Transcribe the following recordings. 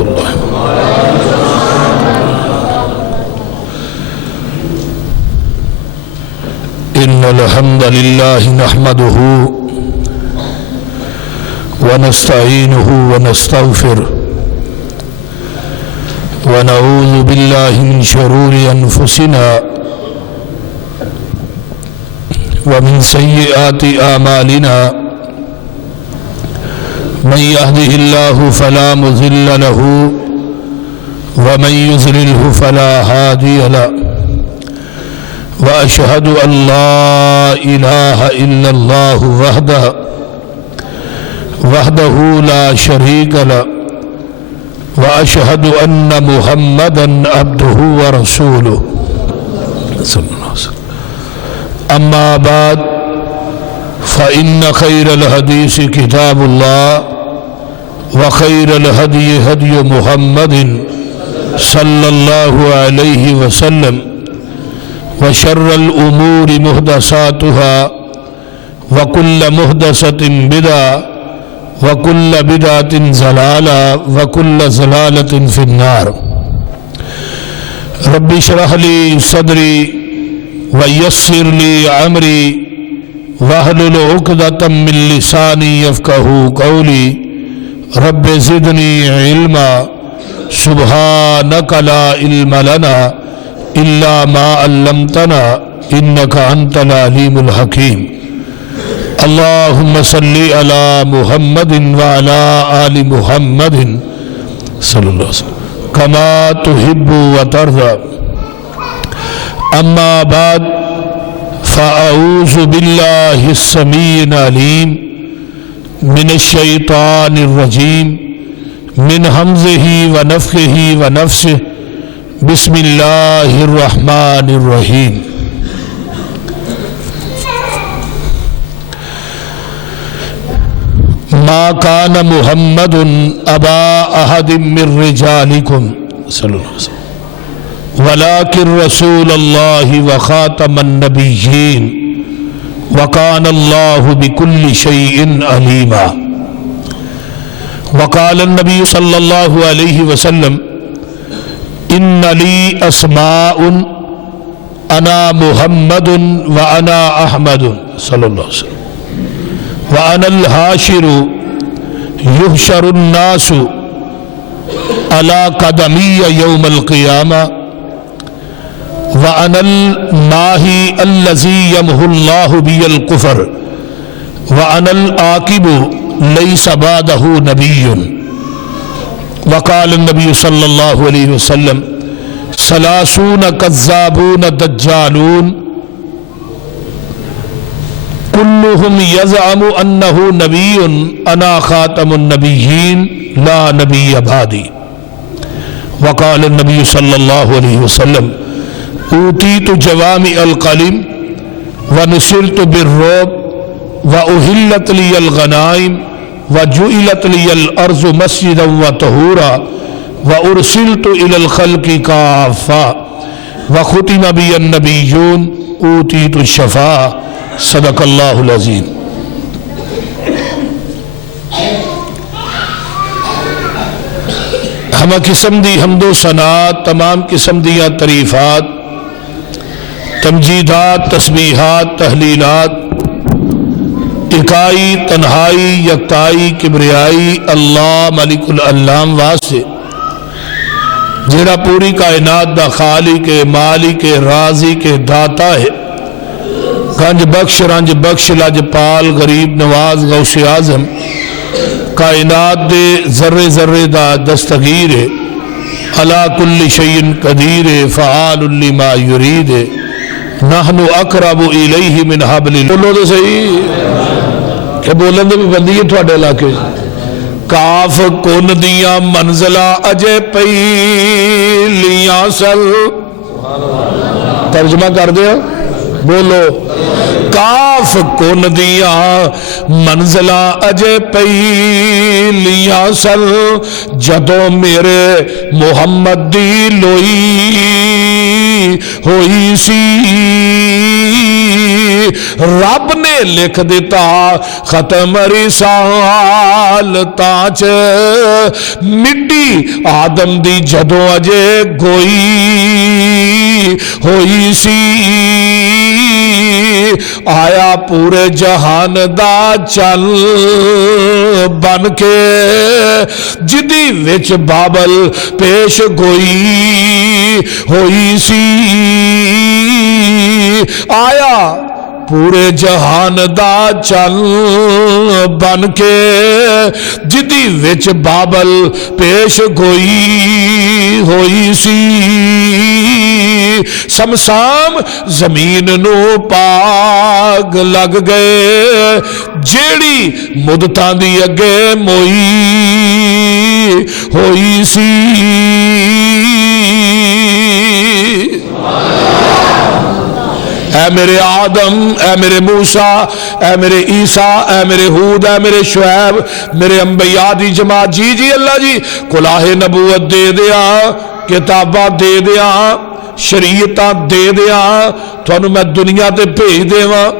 ورحمۃ اللہ۔ ان الحمد للہ نحمده ونستعینه ونستغفره ونعوذ باللہ من شرور انفسنا ومن سیئات اعمالنا من يهده الله فلا مضل له ومن يضلل فلا هادي له وأشهد أن لا إله إلا الله وحده لا شريك له وأشهد أن محمدا عبده ورسوله صلى الله عليه وسلم. أما بعد فإن خير الحديث كتاب الله وخير الهدي هدي محمد صلى الله عليه وسلم وشر الأمور محدثاتها وكل محدثة بدعة وكل بدعة ضلالة وكل ضلالة في النار. رب اشرح لي صدري ويسر لي أمري واحلل عقدة من لساني يفقهوا قولي رب زدني علما سبحانك لا علم لنا إلا ما علمتنا إنك أنت العليم الحكيم. اللهم صل على محمد وعلى آل محمد صلى الله عليه وسلم كما تحب وترضى. أما بعد فأعوذ بالله السميع العليم من الشيطان الرجيم من همزه ونفخه ونفسه. بسم اللہ الرحمن الرحیم. ما کان محمد ابا احد من رجالکم صلی اللہ علیہ وسلم ولکن رسول اللہ وخاتم النبیین وکان اللہ بکل شیء علیما. وقال النبی صلی اللہ علیہ وسلم ان لی اسماء انا محمد وانا احمد صلی اللہ علیہ وسلم وانا الحاشر یحشر الناس علی قدمی یوم القیامہ وانا الماحی الذی یمحو اللہ بی الکفر وانا العاقب لیس بعدہ نبی. وقال النبی صلی اللہ علیہ وسلم ثلاثون کذابون دجالون کلہم یزعم انہ نبی انا خاتم النبیین لا نبی بعدی. وقال النبی صلی اللہ علیہ وسلم اوتیت جوامع الکلم ونصرت بالرعب واحلت لی الغنائم وجعلت لي الارض مسجدا وطهورا وارسلت الى الخلق كافة وختم بي النبيون اوتيت الشفاعة. صدق اللہ العظیم. ہمہ قسم دی حمد و ثناء، تمام قسم دیاں تعریفات، تمجیدات، تسبیحات، تحلیلات اکائی، تنہائی، یکتائی، کبریائی اللہ ملک العلام واسطے جڑا پوری کائنات دا خالق مالک رازق داتا ہے، گنج بخش رنج بخش لاجپال غریب نواز غوث اعظم کائنات دے ذرے ذرے دا دستگیر ہے، علی کل شیء قدیر فعال لما یرید. نحن اقرب الیہ من حبل. بولو تو صحیح کہ بولن دے بندی ہے تھوڑے علاقے. کاف کن دیاں منزلہ اجے پہلیاں سل. ترجمہ کر دیا بولو. کاف کن دیاں منزلہ اجے پہلیاں سل جدوں میرے محمد دی لوئی ہوئی سی رب نے لکھ دیتا ختم رسالتاں چ مٹی آدم دی جدوں اجے گوئی ہوئی سی آیا پورے جہان دا چل بن کے جدی وچ بابل پیش گوئی ہوئی سی آیا پورے جہان دا چل بن کے جدی وچ بابل پیش گوئی ہوئی سی سمسام زمین نو پاگ لگ گئے جیڑی مدتاں دی اگے موئی ہوئی سی اے میرے آدم اے میرے موسیٰ اے میرے عیسیٰ اے میرے ہود اے میرے شعیب میرے انبیاء دی جماعت جی اللہ جی کلاہ نبوت دے دیا کتاباں دے دیا شریعتاں دے دیا تھانوں میں دنیا تے بھیج دیواں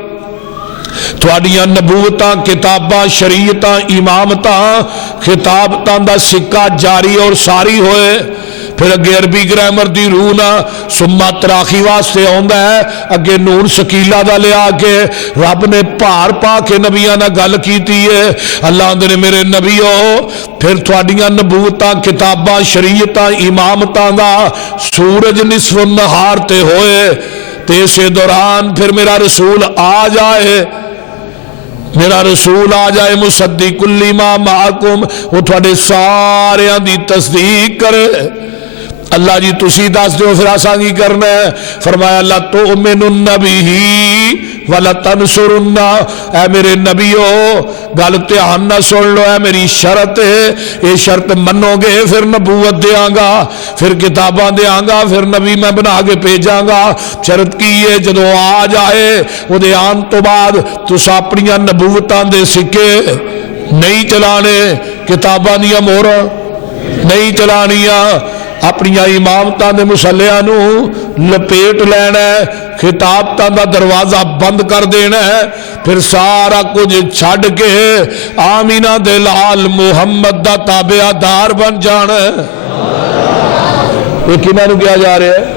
تھوڑیاں نبوتاں کتاباں شریعتاں امامتاں خطابتاں دا سکہ جاری اور ساری ہوئے پھر اگے عربی گرامر دی روح نہ سما تراخی واسطے آندا ہے اگے نون سکیلا دا لیا کے رب نے پار پا کے نبیاں نہ گل کیتی ہے اللہ نے میرے نبیو پھر تھوڑیاں نبوتاں کتاباں شریعتاں امامتاں دا سورج نصف النہار تے ہوئے تے اسے دوران پھر میرا رسول آ جائے میرا رسول آ جائے مصدق لما معکم وہ تھوڑے ساریاں دی تصدیق کرے اللہ جی تسی دس دیو پھر آسان کی کرنا ہے فرمایا لا تؤمنن بہ ولا تنصرن اے میرے نبیو گل دھیان نہ سن لو اے میری شرط ہے یہ شرط منو گے پھر نبوت دیاں گا پھر کتاباں دیاں گا پھر نبی میں بنا کے بھیجاں گا شرط کی ہے جدو آ جائے وہ دے آن تو بعد تسا اپنیاں نبوتاں دے سکے نہیں چلانے کتاباں دیاں مہراں نہیں چلانیاں اپنی امامتاں دے مسلیاں نو لپیٹ لینا ہے خطابتاں دا دروازہ بند کر دینا ہے پھر سارا کچھ چھڑ کے آمینہ دے لال محمد دا تابعہ دار بن جانا ہے یہ کنہاں نو کیا جا رہے ہے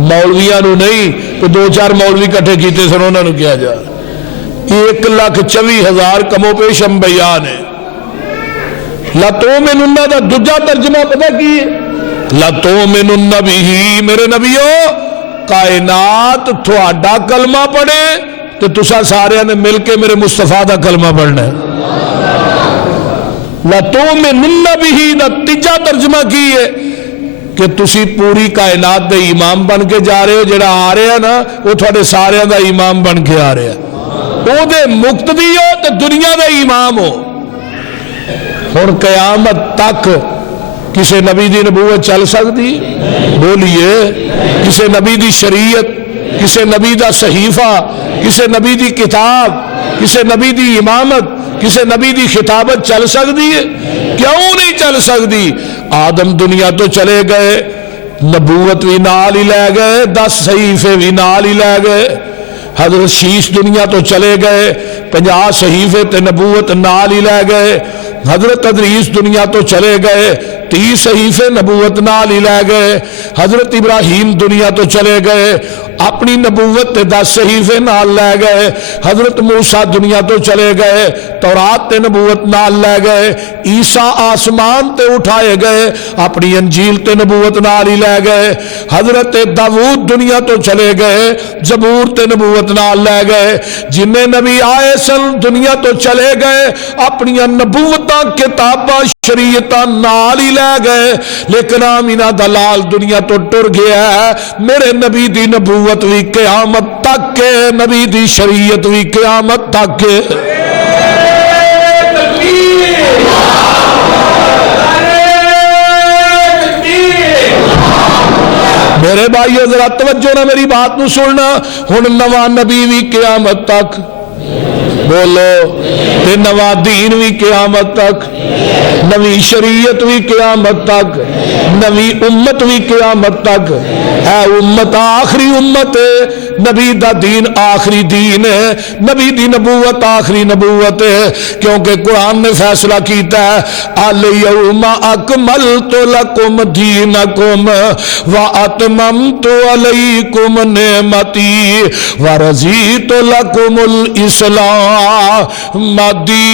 مولویاں نو نہیں کہ دو چار مولوی کٹھے کیتے سن انہاں نو کیا جا رہا 1,24,000 کم و پیش انبیاء نے لا تؤمنن دا دوجا ترجمہ پتہ کی ہے لا تؤمنن بہ میرے نبیو کائنات تھوڑا کلمہ پڑھے تو تسا سارے نے مل کے میرے مصطفیٰ دا کلمہ پڑھنا ہے لا تؤمنن بہ دا تیجا ترجمہ کی ہے کہ تسی پوری کائنات دے امام بن کے جا رہے ہو جڑا آ رہے ہیں نا وہ تھوڑے سارے دا امام بن کے آ رہے ہیں وہ دے مقتدی ہو تو دنیا دے امام ہو اور قیامت تک کسی نبی دی نبوت چل سکتی بولیے کسی نبی دی شریعت کسی نبی دا صحیفہ کسی نبی دی کتاب کسی نبی دی امامت کسی نبی دی خطابت چل سکتی ہے کیوں نہیں چل سکتی آدم دنیا تو چلے گئے نبوت بھی نال ہی لے گئے 10 صحیفے بھی نال ہی لے گئے حضرت شیش دنیا تو چلے گئے 50 صحیفے تے نبوت نال ہی لے گئے حضرت ادریس دنیا تو چلے گئے 30 صحیفے نبوت نال ہی لے گئے حضرت ابراہیم دنیا تو چلے گئے اپنی نبوت تے 10 صحیفے نال لے گئے حضرت موسیٰ دنیا تو چلے گئے تورات تے نبوت نال لے گئے عیسیٰ آسمان تے اٹھائے گئے اپنی انجیل تے نبوت نال ہی لے گئے حضرت داؤد دنیا تو چلے گئے زبور تے نبوت نال لے گئے جنہیں نبی آئے سن دنیا تو چلے گئے اپنی نبوتاں کتاباں شریعتاں نال ہی لے گئے لیکن آمینہ دلال دنیا تو ٹر گیا ہے میرے نبی دی نبوت بھی قیامت تک کے نبی دی شریعت بھی قیامت تک کے میرے بھائیو ذرا توجہ نہ میری بات نو سننا ہن نواں نبی بھی قیامت تک بولو تے نواں دین بھی قیامت تک نوی شریعت بھی قیامت تک، نوی امت بھی قیامت تک ہے۔ امت آخری امت ہے، نبی دا دین آخری دین ہے، نبی دی نبوت آخری نبوت ہے، کیونکہ قرآن نے فیصلہ کیتا ہے الیوم اکملت لکم دینکم واتممت علیکم نعمتی ورضیت لکم الاسلام دینا۔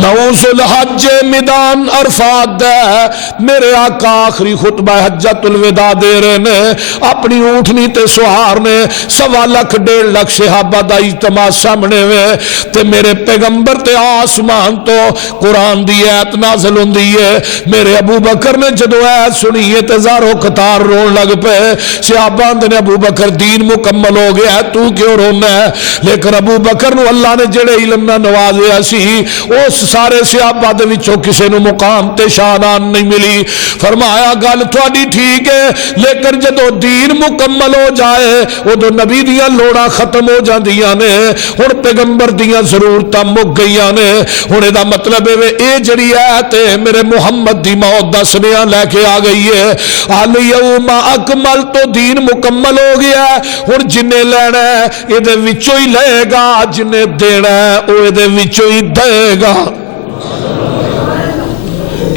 9 ذوالحج میدان عرفات ہے، میرے آقا آخری خطبہ حجت الوداع دے رہے نے، اپنی اونٹنی تے سوار نے 1.25 لاکھ 1.5 لاکھ صحابہ دا اجتماع سامنے وے تے میرے پیغمبر تے آسمان تو قرآن دی ایت نازل ہوندی ہے۔ میرے ابو بکر نے جدو ایت سنی ہے تے زارو قطار رون لگ پے، صحابہ نے ابو بکر دین مکمل ہو گیا ہے تو کیوں رونا ہے؟ لیکن ابو بکر نو اللہ نے جڑے علم نہ نوازیا سی اس سارے صحابہ دے وچوں کسے نو مقام تے شان نہیں ملی۔ فرمایا گل تھوڑی ٹھیک ہے، لیکن جدو دین مکمل ہو جائے ادو نبی دیاں لوڑاں ختم ہو جاندیاں نے، ہن پیغمبر دیاں ضرورتاں مک گئیاں نے۔ ہن اے دا مطلب اے جڑی ایت میرے محمد دی موت دا سنیا لے کے آ گئی ہے، الیوم اکملت تو دین مکمل ہو گیا ہے، ہن جنے لینا ہے اے دے وچوں ہی لے گا، جنے دینا ہے او اے دے وچوں ہی دے گا۔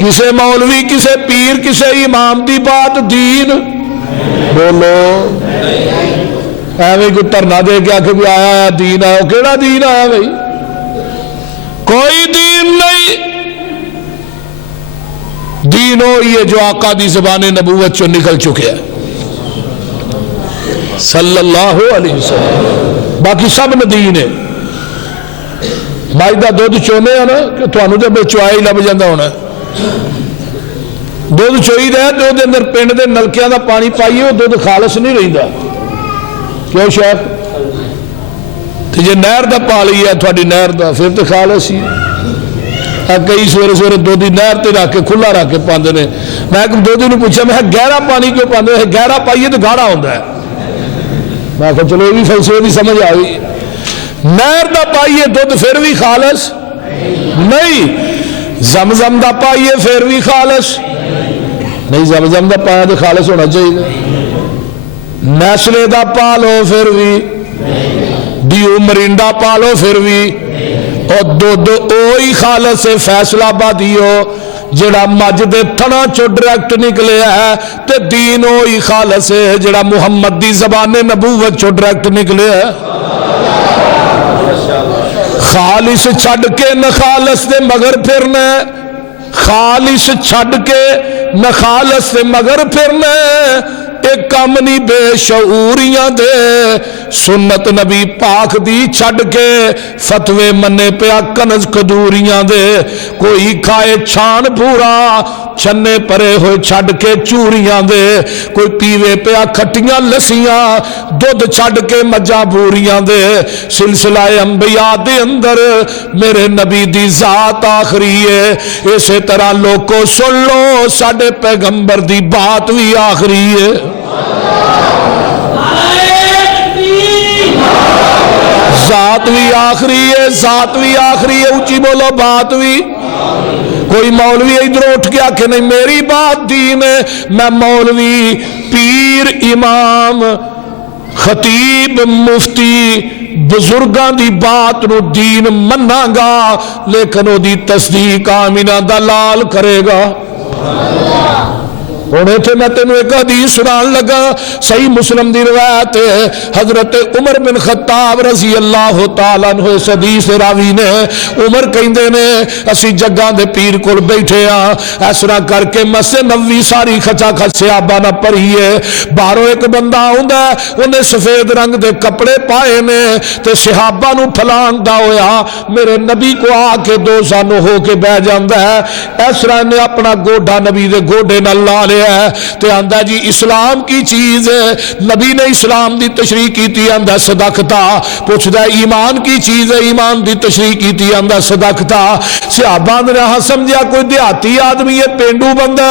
کسے مولوی کسے پیر کسے امام دی بات دین بولو ایویں کوئی دھرنا دے کے آکے بھی آیا دین آیا، کیڑا دین آیا بھائی؟ کوئی دین نہیں۔ دین ہوئی ہے جو آقا دی زبان نبوت چو نکل چکے ہیں صلی اللہ علیہ وسلم، باقی سب ندین ہے۔ مائدہ دودھ چونے ہیں نا کہ تھانوں تے بے چوائی لب جاندہ ہونا ہے، دودھ چوئی دے دو دے اندر پنڈ دے نلکیاں دا پانی پائیے وہ دودھ خالص نہیں رہی دا، کیوں شیخ؟ تو جے نہر دا پا لئی ہے تھوڑی نہر دا پھر تو خالص ہی ہے۔ کئی سویرے سویرے دودھی نہر تے رکھ کے کھلا رکھ کے پاندے نے، میں دودھی نے پوچھا میں گہرا پانی کیوں پاندے؟ گہرا پائیے تو گاڑا ہوتا ہے۔ میں کہا چلو یہ بھی فلسفے بھی سمجھ آئی، نہر دا پائیے دودھ پھر بھی خالص نہیں، زمزم دا پائیے پھر بھی خالص نہیں، زمزم دا پایا تو خالص ہونا چاہیے، نیسلے دا پالو پھر بھی، ڈیو مرینڈا پالو پھر بھی، اور دودھ اوہی خالص ہے فیصلہ آبادیو جڑا مجھ دے تھنا چو ڈائریکٹ نکلے ہے، تے دین اوہی خالص ہے جڑا محمد دی زبان نبوت چو ڈائریکٹ نکلے ہے۔ خالص چھڑ کے نہ خالص دے مگر پھرنا، خالص چھڑ کے نہ خالص دے مگر پھرنا، ایک کام نہیں بے شعوریاں دے، سنت نبی پاک دی چھڑ کے فتوے منے پیا کنز کدوریاں دے، کوئی کھائے چھان پورا چھنے پرے ہوئے چھڑ کے چوریاں دے، کوئی پیوے پیا کھٹیاں لسیاں دودھ چھڑ کے مجا بوریاں دے، سلسلہ انبیاء دے اندر میرے نبی دی ذات آخری ہے، اسی طرح لوگوں سن لو ساڑھے پیغمبر دی بات بھی آخری ہے۔ ذات بھی آخری ہے، ذات بھی آخری ہے، اونچی بولو بات بھی۔ کوئی مولوی ادھر اٹھ کے آکھے نہیں میری بات دین ہے، میں مولوی پیر امام خطیب مفتی بزرگاں دی بات نو دین مننا گا، لیکن وہ دی تصدیق آمینہ دلال کرے گا۔ ہونے تھے میں تینوں ایک حدیث سنان لگا، صحیح مسلم دی روایت ہے، حضرت عمر بن خطاب رضی اللہ تعالیٰ عنہ اس حدیث راوی نے، عمر کہندے نے اسی جگہ دے پیر کول بیٹھے ہاں، ایسرا کر کے مسجد نبوی ساری کھچا کھچے آبا نہ پڑھی ہے، باہروں ایک بندہ ہوندا ہے انہیں سفید رنگ دے کپڑے پائے نے تے صحابہ نو پھلان دا ہویا، میرے نبی کو آ کے دو سانو ہو کے بہ جاندا ہے، ایسرا نے اپنا گوڑا نبی دے گوڑے نہ لا لے تے آندہ جی اسلام کی چیز ہے، نبی نے اسلام دی تشریح کی تھی آندہ صدقتا، پوچھ دا ایمان کی چیز ہے، ایمان دی تشریح کی تھی آندہ صدقتا، صحابہ نے رہا سمجھا کوئی دیہاتی آدمی ہے پینڈو بندہ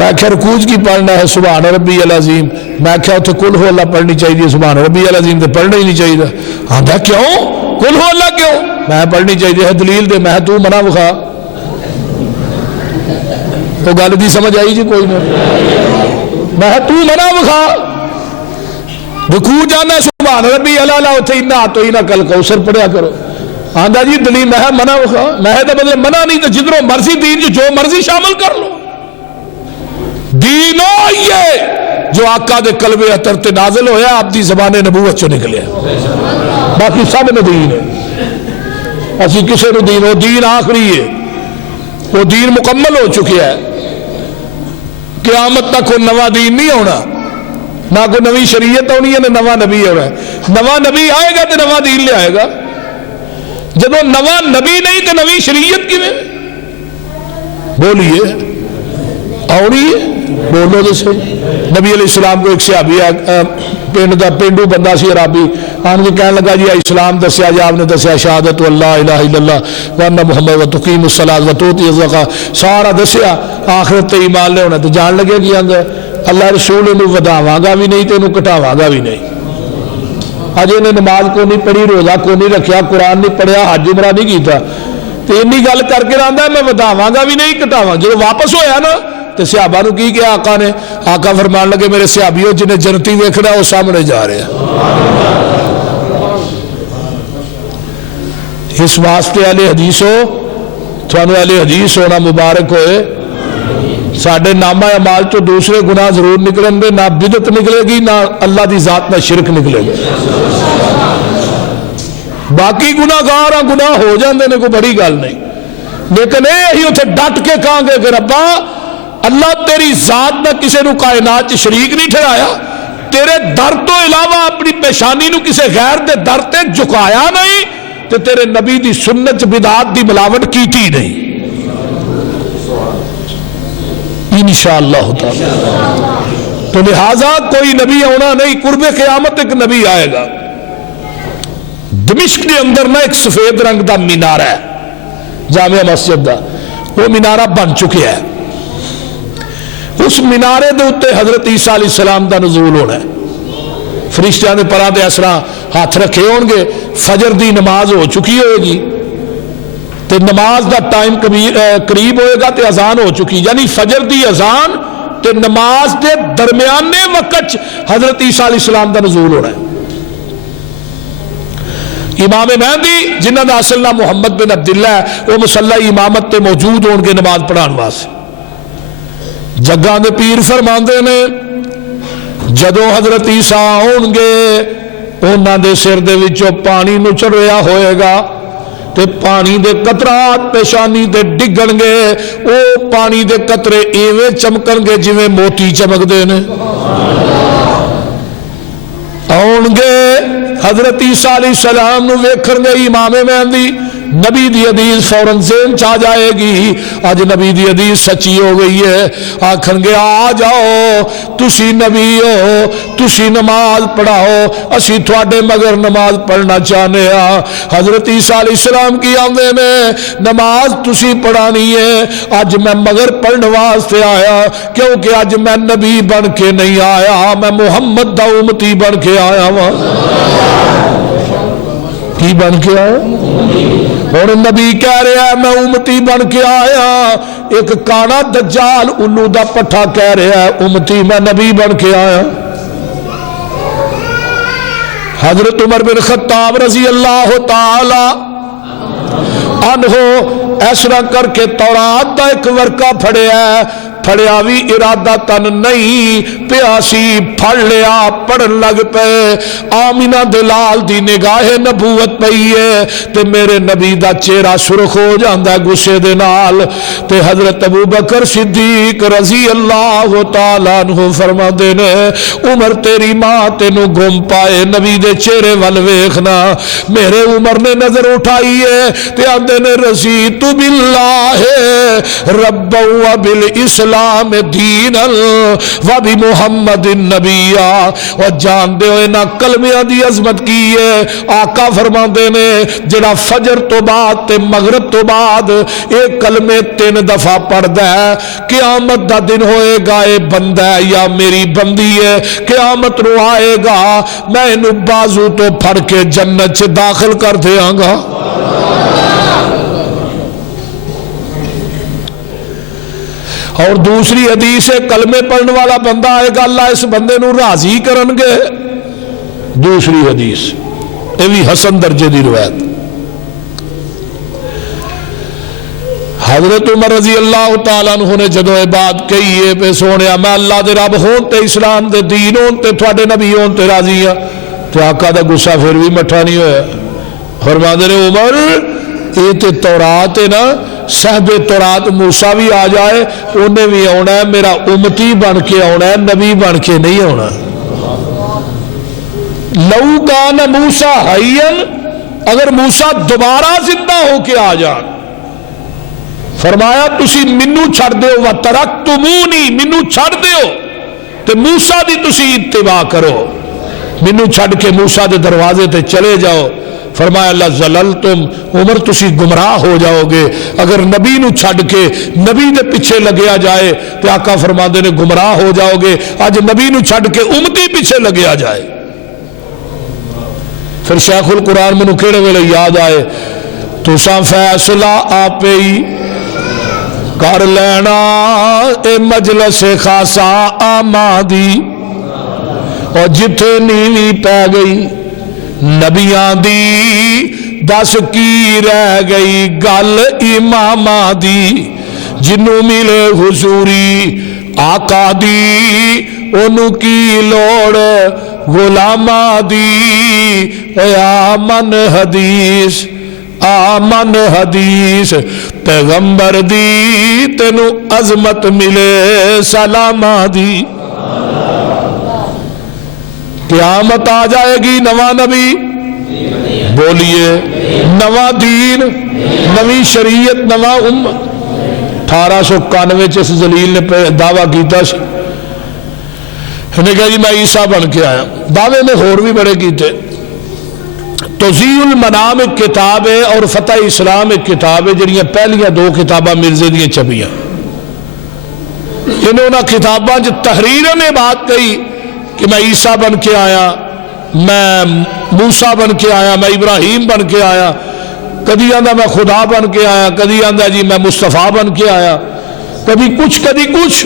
میں کیا رکوع کی پڑھنا ہے سبحان ربی العظیم، میں کیا اتنے قل ہو اللہ پڑھنی چاہیے سبحان ربی العظیم تو پڑھنا ہی نہیں چاہیے. آندا کیوں قل ہو اللہ کیوں؟ میں پڑھنی چاہیے ہے دلیل دے. میں تو منع وکھا. تو گل دی سمجھ آئی جی کوئی نہیں. میں تو منع وکھا. رکوع جانا سبحان ربی العلا اتنے انا تو انا کل کوثر پڑھیا کرو. آندا جی دلیل میں منع وکھا. میں تو مطلب منع نہیں تو جدھروں مرضی دین جو مرضی شامل کر لو. دین یہ جو آقا دے قلب اطہر تے نازل ہویا آپ دی زبان نبوت چو نکلے. باقی سب نے دین ہے. اسی کسے نو دین وہ دین آخری ہے. وہ دین مکمل ہو چکیا ہے. قیامت تک کوئی نواں دین نہیں ہونا. نہ کوئی نوی شریعت ہونی ہے نہ نواں نبی ہونا ہے. نواں نبی آئے گا تو نواں دین لے آئے گا. جب نواں نبی نہیں تو نوی شریعت کی میں بولیے آؤنی ہے. بولو جیسے نبی علیہ السلام کو ایک صحابی پنڈ دا پینڈو بندہ سی عرابی آن کے کہنے لگا جی اسلام دسیا جی. آپ نے دسیا شہادت اللہ الہ الا اللہ وان محمد و تقیم الصلاۃ و توتی الزکاۃ سارا دسیا. آخرت تے ایمان لے ہونا تو جان لگے کہ اللہ رسول انہوں وداواں گا بھی نہیں تو انہوں کٹاواں گا بھی نہیں. اج انہیں نماز کو نہیں پڑھی روزہ کو نہیں رکھیا قرآن نہیں پڑھیا حج عمرہ نہیں کیتا تو انی گل کر کے آندا میں وداواں گا بھی نہیں کٹاواں. جب واپس ہویا نا تو صحابہ نو کی کیا آقا نے. آقا فرمان لگے میرے صحابیوں جنہیں جنتی ویکھنا وہ سامنے جا رہے ہیں. اس واسطے اہل حدیث ہو تھانوں اہل حدیث ہونا مبارک ہوئے. ساڈے نامہ اعمال تو دوسرے گناہ ضرور نکلیں گے. نہ بدعت نکلے گی نہ اللہ دی ذات نہ شرک نکلے گا. باقی گناہگار گناہ ہو جاندے نے کوئی بڑی گل نہیں. لیکن یہی اتنے ڈٹ کے کہاں گے کہ ربا اللہ تیری ذات نہ کسی نو کائنات شریک نہیں ٹھہرایا. تیرے در تو علاوہ اپنی پیشانی نو کسی غیر دے در تے جھکایا نہیں تے تیرے نبی دی سنت بدعات دی ملاوٹ کیتی نہیں. انشاءاللہ تعالی تو لہذا کوئی نبی ہونا نہیں. قرب قیامت ایک نبی آئے گا. دمشق کے اندر نہ ایک سفید رنگ دا مینارہ ہے جامع مسجد دا. وہ مینارہ بن چکے ہے. اس مینارے دے اتے حضرت عیسیٰ علیہ السلام دا نزول ہونا ہے. فرشتیاں نے پرا دے اسرا ہاتھ رکھے ہون گے. فجر دی نماز ہو چکی ہوئے گی تے نماز دا ٹائم قریب ہوئے گا تے اذان ہو چکی. یعنی فجر دی اذان تے نماز دے درمیانے وقت حضرت عیسیٰ علیہ السلام دا نزول ہونا ہے. امام مہدی جنہ دا اصل نام محمد بن عبداللہ ہے وہ مصلی امامت تے موجود ہون کے نماز پڑھان واسطے. جگاں دے پیر فرماندے نے جدوں حضرت عیسیٰ ہون گے انہاں دے سر دے وچوں پانی نچڑیا ہوئے گا تے پانی دے قطرات پیشانی دے ڈگن گے. او پانی دے قطرے ایویں چمکن گے جویں موتی چمک دے نے. آن گے حضرت عیسیٰ علیہ السلام نو ویکھن گے امام مہدی. نبی دی حدیث فوراً ذہن چاہ جائے گی. آج نبی دی حدیث سچی ہو گئی ہے. آکھن گے آ جاؤ تسی نبی ہو تسی نماز پڑھاؤ اسی تھوڑے مگر نماز پڑھنا چاہنے ہاں. حضرت عیسیٰ علیہ السلام کی آندے نے نماز تسی پڑھانی ہے. آج میں مگر پڑھنے واسطے آیا کیونکہ آج میں نبی بن کے نہیں آیا میں محمد دا امتی بن کے آیا ہوں. کی بن کے آیا اور نبی کہہ رہا ہے میں امتی بن کے آیا. ایک کانا دجال الو دا پٹھا کہہ رہا ہے امتی میں نبی بن کے آیا. حضرت عمر بن خطاب رضی اللہ تعالی عنہ ایسا کر کے تورات دا ایک ورقہ پھڑیا ہے. پھڑیا بھی ارادہ تن نہیں پیاسی پھڑ لیا پڑھن لگ پے. آمینہ دلال دی نگاہ نبوت پئی ہے تے میرے نبی دا چہرہ سرخ ہو جاندا ہے غصے دے نال. تے حضرت ابو بکر صدیق رضی اللہ تعالی عنہ فرماندے نے عمر تیری ماں تینو گم پائے نبی دے چہرے ول ویکھنا. میرے عمر نے نظر اٹھائی ہے تے آندے نے رضیت باللہ رب و بالاسلام الاسلام دینا و بمحمد نبیا. اور جان دے ہوئے نہ کلمیاں دی عظمت کی ہے. آقا فرماندے نے جڑا فجر تو بعد تے مغرب تو بعد ایک کلمے 3 دفعہ پڑھدا ہے قیامت دا دن ہوئے گا اے بندہ ہے یا میری بندی ہے قیامت نو آئے گا میں انہوں بازو تو پھڑ کے جنت سے داخل کر دیاں گا. اور دوسری حدیث ہے کلمے پڑھنے والا بندہ آئے گا اللہ اس بندے نو راضی کرن گے. دوسری حدیث یہ بھی حسن درجے دی روایت. حضرت عمر رضی اللہ تعالیٰ عنہ نے جدو یہ بات کہی ہے پہ سونیا میں اللہ دے رب ہون تے اسلام دے دین ہون تے تھوڑے نبی ہون تے راضی ہاں. تو آقا دا غصہ پھر بھی مٹھا نہیں ہویا. فرماندے نے عمر یہ تے تورات ہے نا صاحب تورات موسیٰ بھی آ جائے انہیں بھی آنا ہے میرا امتی بن کے آنا ہے نبی بن کے نہیں آنا. لو کان موسیٰ حیّن اگر موسیٰ دوبارہ زندہ ہو کے آ جان فرمایا تسی منو چھڑ دیو وَتَرَكْتُمُونِي منو چھڑ دیو تے موسیٰ دی تسی اتباع کرو منو چھڑ کے موسیٰ دے دروازے تے چلے جاؤ. فرمایا لَزَلَلْتُمْ عمر تسی گمراہ ہو جاؤ گے. اگر نبی نو چھڑ کے نبی دے پیچھے لگیا جائے تے آقا فرماندے نے گمراہ ہو جاؤ گے. آج نبی نو چھڑ کے امتی پیچھے لگیا جائے. پھر شیخ القرآن منو کیڑے ویلے یاد آئے تو ساں فیصلہ آپے ہی کر لینا اے مجلس خاصا آمادی. اور جتھے نیوی پہ گئی نبیاں دی دس کی رہ گئی گل امامہ دی. جنوں ملے حضوری آقا دی انہوں کی لوڑ غلامہ دی. آمن حدیث آمن حدیث پیغمبر دی تینو عظمت ملے سلامہ دی. قیامت آ جائے گی نواں نبی بولیے نواں دین نوی شریعت نواں امت. 1891 اس ذلیل نے دعویٰ کیتا سی نے کہا جی میں عیسیٰ بن کے آیا. دعوے نے اور بھی بڑے کیتے. توضیح المنام ایک کتاب ہے اور فتح اسلام ایک کتاب ہے جڑیاں پہلیاں 2 کتاباں مرزے دیاں چھپیاں. انہوں نے کتاباں جو تحریروں نے بات کہی کہ میں عیسیٰ بن کے آیا میں موسیٰ بن کے آیا میں ابراہیم بن کے آیا. کدی آندہ میں خدا بن کے آیا کدی آندہ جی میں مصطفیٰ بن کے آیا کبھی کچھ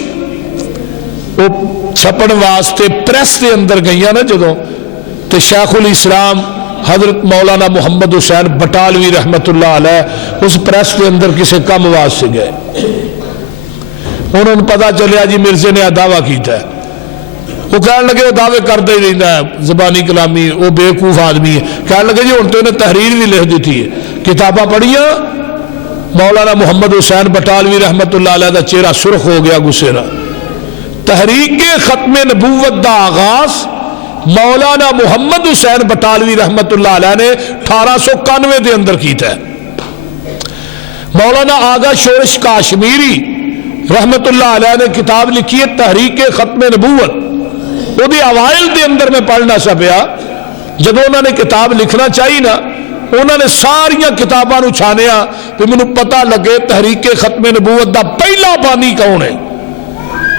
وہ چھپن واسطے پریس دے اندر گئیاں نا جدوں تے شیخ الاسلام حضرت مولانا محمد حسین بٹالوی رحمت اللہ علیہ اس پریس کے اندر کسی کم واسطے گئے. انہوں نے پتا چلیا جی مرزے نے دعویٰ کیتا ہے. وہ کہنے لگے وہ دعوے کرتے ہی رہتا ہے زبانی کلامی وہ بیوقوف آدمی ہے. کہنے لگے جی ہوں تو انہیں تحریر بھی لکھ دیتی ہے کتاباں پڑھیاں. مولانا محمد حسین بٹالوی رحمت اللہ علیہ دا چہرہ سرخ ہو گیا غصے نال. تحریک ختم نبوت دا آغاز مولانا محمد حسین بٹالوی رحمت اللہ علیہ نے 1891 دے اندر کیتا ہے. مولانا آغا شورش کاشمیری رحمت اللہ علیہ نے کتاب لکھی ہے تحریک ختم نبوت. وہ دی اوائل دے اندر میں پڑھنا سا پیا جب انہوں نے کتاب لکھنا چاہی نا انہوں نے ساریاں کتاباں نو چھانیا تو مجھے پتہ لگے تحریک ختم نبوت دا پہلا بانی کون ہے.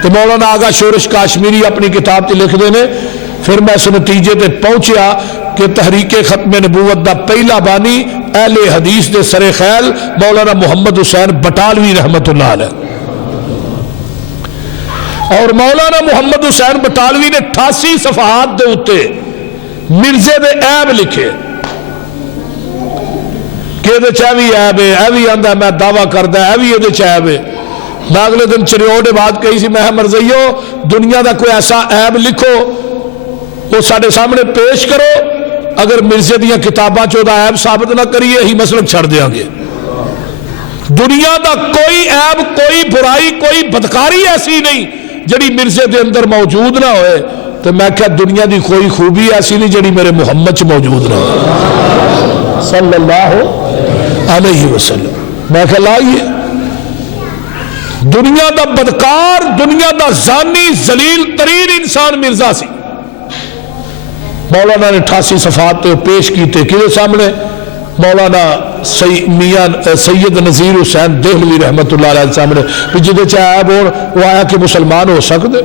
تو مولانا آغا شورش کاشمیری اپنی کتاب تے لکھ دینے. پھر میں اس نتیجے تے پہنچیا کہ تحریک ختم نبوت دا پہلا بانی اہل حدیث دے سر خیل مولانا محمد حسین بٹالوی رحمت اللہ علیہ. اور مولانا محمد حسین بٹالوی نے 88 صفحات دے اتے مرزے دے عیب لکھے کہ یہ چاہ بھی عیب ہے اے بھی آندہ میں دعویٰ کردہ ہے بھی یہ عیب ہے. میں اگلے دن چریوڑے بات کہی سی میں مرزیو دنیا دا کوئی ایسا عیب لکھو وہ ساڑھے سامنے پیش کرو اگر مرزے دیاں کتاباں چودہ عیب ثابت نہ کریے ہی مسلک چھڑ دیاں گے. دنیا دا کوئی عیب کوئی برائی کوئی بدکاری ایسی نہیں جڑی مرزے دے اندر موجود نہ ہوئے. تو میں کہا دنیا دی کوئی خوبی ایسی نہیں جڑی میرے محمد چ موجود نہ ہوئے صلی اللہ علیہ وسلم. میں کہا لائیے دنیا دا بدکار، دنیا دا زانی، ذلیل ترین انسان مرزا سی۔ مولانا نے 88 صفحات پیش کیتے کیے سامنے، مولانا میاں سید نذیر حسین دہلوی رحمت اللہ علیہ سامنے، جدے چاہے وہ آیا کہ مسلمان ہو سکتے۔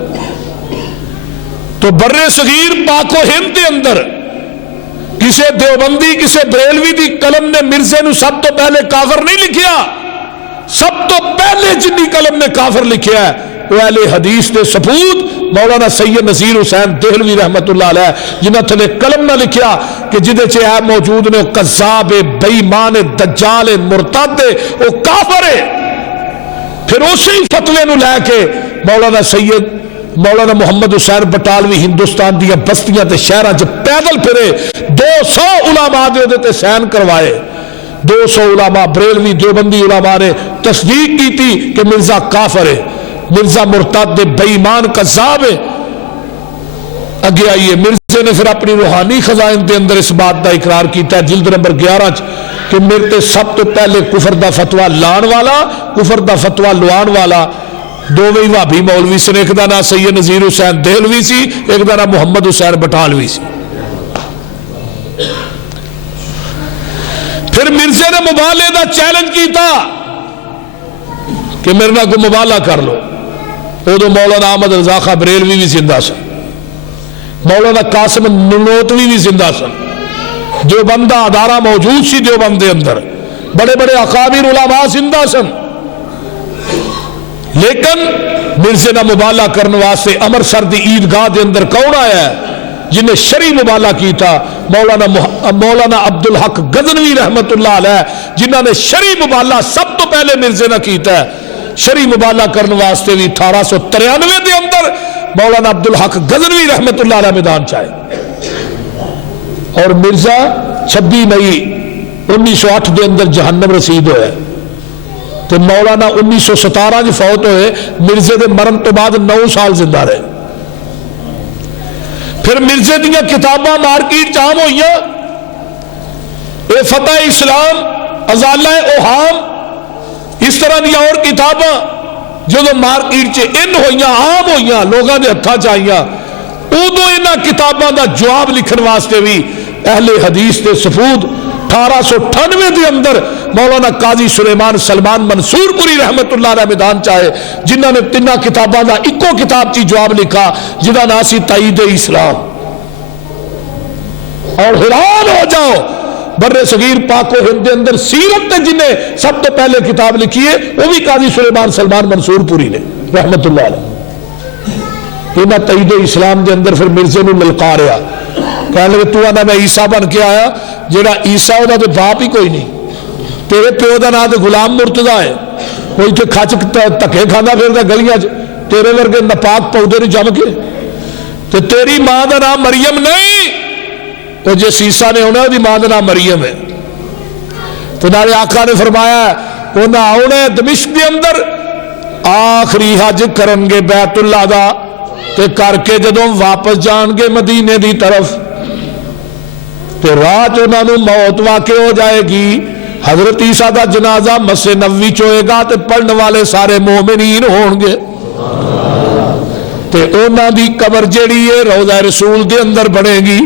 تو بر صغیر پاک و ہند دے اندر کسے دیوبندی کسے بریلوی دی قلم نے مرزے نو سب تو پہلے کافر نہیں لکھیا، سب تو پہلے جنی قلم نے کافر لکھیا ہے وہ اہل حدیث دے سپوت مولانا سید نذیر حسین دہلوی رحمت اللہ علیہ، جنہ تھلے قلم نہ لکھیا کہ جدے چے ہے موجود نے قذاب بے ایمان دجال مرتد وہ کافر ہے۔ پھر اسی فتوے نو لے کے مولانا محمد حسین بٹالوی ہندوستان دیا بستیاں تے شہراں چ پیدل پھرے، 200 علماء دے تے سین کروائے، 200 علماء بریلوی دیوبندی علماء نے تصدیق کی تھی کہ مرزا کافر ہے، مرزا مرتد بے ایمان قذاب ہے۔ اگے آئیے مرزے نے پھر اپنی روحانی خزائن دے اندر اس بات دا اقرار کیتا ہے جلد نمبر 11 کہ میرے تے سب تو پہلے کفر دا فتویٰ لان والا، کفر دا فتویٰ لوان والا دو وہی وہابی مولوی سے، ایک دا نام سید نذیر حسین دہلوی سی، ایک دا نام محمد حسین بٹالوی سی۔ پھر مرزے نے مبالغے دا چیلنج کیتا کہ میرے نال کو مبالغہ کر لو۔ ادو مولانا احمد رضا خان بریلوی بھی زندہ سن، مولانا قاسم ننوتوی بھی زندہ سن، دیوبندہ ادارہ موجود سی دیوبند دے اندر، بڑے بڑے اکابر علماء زندہ سن، لیکن مرزے نہ مبالغہ کرنے واسطے امرسر دی عیدگاہ دے اندر کون آیا ہے جنہیں شرعی مبالغہ کی تھا؟ مولانا عبدالحق غزنوی رحمت اللہ علیہ، جنہوں نے شرعی مبالغہ سب تو پہلے مرزے نہ کیتا ہے۔ شرعی مبالغہ کرنے واسطے بھی 1893 دے اندر مولانا عبدالحق غزنوی رحمت اللہ علیہ میدان چاہے، اور مرزا 26 مئی 1908 دے اندر جہنم رسید ہوئے، تو مولانا 1917 فوت ہوئے، مرزے دے مرن تو بعد 9 سال زندہ رہے۔ پھر مرزے دیا کتاباں مارکیٹ عام ہوئیاں، اے فتح اسلام، ازالہ اوہام، اس طرح دیا اور کتاباں جو مارکیٹ ان ہوئیاں، عام ہوئیاں، لوگاں دے ہتھاں چاہیاں، ادو انہاں کتاباں دا جواب لکھن واسطے بھی اہل حدیث دے سفود 1898 دے اندر مولانا قاضی سلیمان سلمان منصور پوری رحمت اللہ علیہ میدان چاہے، جنہوں نے 3 کتاباں دا ایکو کتاب چی جواب لکھا جنہاں نام سی تائید اسلام۔ اور حیران ہو جاؤ بر صغیر پاک و ہند دے اندر سیرت تے جنہیں سب تو پہلے کتاب لکھی ہے وہ بھی قاضی سلیمان سلمان منصور پوری نے رحمت اللہ علیہ۔ انہاں تائید اسلام دے اندر پھر مرزے نو للکا رہا، کہنے لگے تو آنا میں عیسیٰ بن کے آیا، جیڑا عیسیٰ ہوتا تو باپ ہی کوئی نہیں، تیرے پیو دا نام تو غلام مرتضیٰ ہے، کوئی تو کھچ تکے کھانا پھردا گلیاں چ، تیرے ورگے نپاک پودے نے جم کے، تو تیری ماں دا نام مریم نہیں، وہ جس عیسیٰ نے ہونا دی ماں دا نام مریم ہے۔ تو نارے آقا نے فرمایا انہاں آنے دمشق دے اندر آخری حج کرنگے بیت اللہ دا، تے کر کے جدوں واپس جان گے مدینے دی طرف، تو رات انہوں نے موت واقع ہو جائے گی، حضرت عیسیٰ دا جنازہ مسجد نبوی چوئے گا، تے پڑھنے والے سارے مومنین ہون گے، تے انہوں دی قبر جیڑی ہے روضہ رسول دے اندر بنے گی،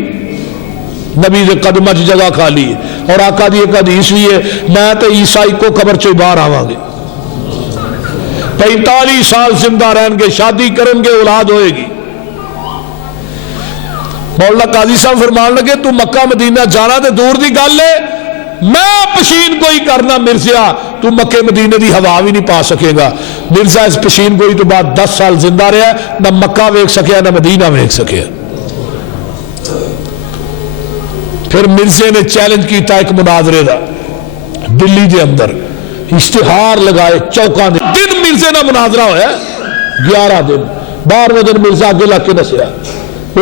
نبی دے قدمہ چ جگہ خالی ہے، اور آقا دی ایک حدیث بھی ہے میں تے عیسائی کو قبر چوئی باہر آواں گے، 45 سال زندہ رہن گے، شادی کرن گے، اولاد ہوئے گی۔ مولانا قاضی صاحب فرمان لگے تو مکہ مدینہ جانا تے دور دی گل ہے، میں پشین گوئی کرنا مرزا، تو مکہ مدینہ دی ہوا بھی نہیں پا سکے گا۔ مرزا اس پشین گوئی تو بعد 10 سال زندہ رہا، نہ مکہ ویکھ سکیا نہ مدینہ ویکھ سکیا۔ پھر مرزے نے چیلنج کیتا ایک مناظرے دا دلی دے اندر، اشتہار لگائے چوکاں دے دن مرزے نہ مناظرہ ہویا 11 دن، 12ویں دن مرزا اگے لگ کے نسیا،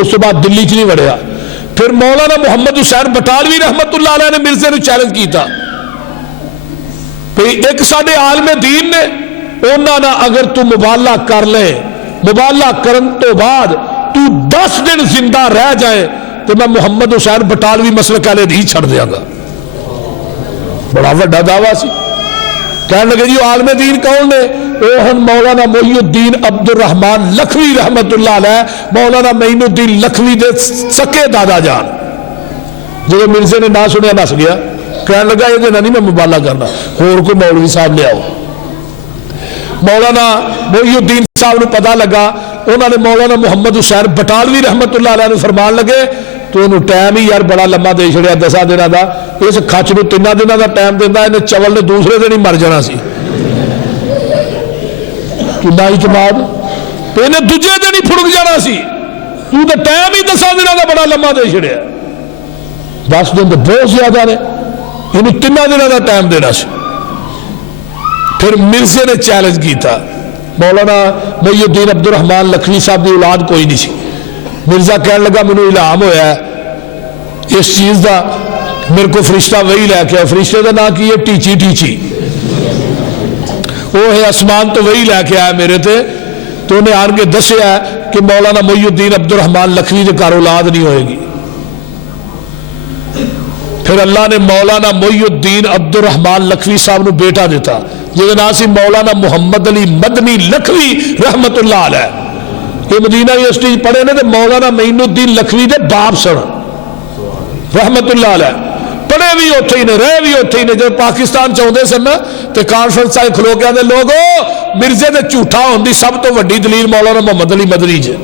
اس کے بعد دلی چ نہیں وڑیا۔ پھر مولانا محمد حسین بٹالوی رحمت اللہ علیہ نے مرزے نے چیلنج کیتا ایک ساڈے عالم دین نے انہاں نہ اگر تو مبالغہ کر لے، مبالغہ کرن تو بعد تو 10 دن زندہ رہ جائے تو میں محمد حسین بٹالوی مسلک اہل حدیث چھڑ دیا گا۔ بڑا بڑا دعویٰ سی، کہنے لگے جی عالم دین کون نے؟ وہ ہن مولانا محی الدین عبد الرحمان لکھوی رحمت اللہ علیہ، مولانا معین الدین لکھوی دے سکے دادا جان۔ جب مرزے نے نہ سنیا نس گیا، کہنے لگا یہ نہیں میں مبالغہ کرنا، اور کوئی مولوی صاحب لے آؤ۔ مولانا محی الدین صاحب نے پتہ لگا، انہوں نے مولانا محمد حسین بٹالوی رحمت اللہ علیہ نے فرمان لگے تو انہوں ٹائم ہی یار بڑا لمبا دے چھڑیا 10 دنوں کا، اس کچھ نو 3 دنوں کا ٹائم دینا، انہیں چول نے دوسرے دن ہی مر جانا سی کنا اعتماد، تو انہیں دوجے دن ہی پھڑک جانا سی، تو ٹائم ہی 10 دنوں کا بڑا لمبا دے چھڑیا، 10 دن تو بہت زیادہ نے، انہیں 3 دنوں کا ٹائم دینا سی۔ پھر مرزے نے چیلنج کیتا، مولانا محی الدین عبد الرحمان لکھوی صاحب کی اولاد کوئی نہیں سی، مرزا کہنے لگا مینوں الہام ہویا ہے اس چیز دا، میرے کو فرشتہ وہی لے کے آیا، فرشتے کا نام کی ہے ٹیچی، ٹیچی وہ ہے آسمان تو وہی لے کے آیا میرے تے، تو انہیں آن کے دسیا ہے کہ مولانا محی الدین عبد الرحمان لکھوی دے گھر اولاد نہیں ہوئے گی۔ پھر اللہ نے مولانا محی الدین عبد الرحمان لکھوی صاحب نو بیٹا دیتا، جس نام سی مولانا محمد علی مدنی لکھوی رحمت اللہ علیہ۔ یہ مدینہ یونیورسٹی پڑھے نے تو مولانا معین الدین لکھوی دے باپ سن رحمت اللہ علیہ، پڑھے بھی اتھے ہی نے، رہے بھی اتھے ہی نے۔ جب پاکستان چاہتے سن نا تو کانفرنس آئے کھلو کے آتے لوگو مرزے دے جھوٹا ہوندی سب تو وڈی دلیل مولانا محمد علی مدنی جے،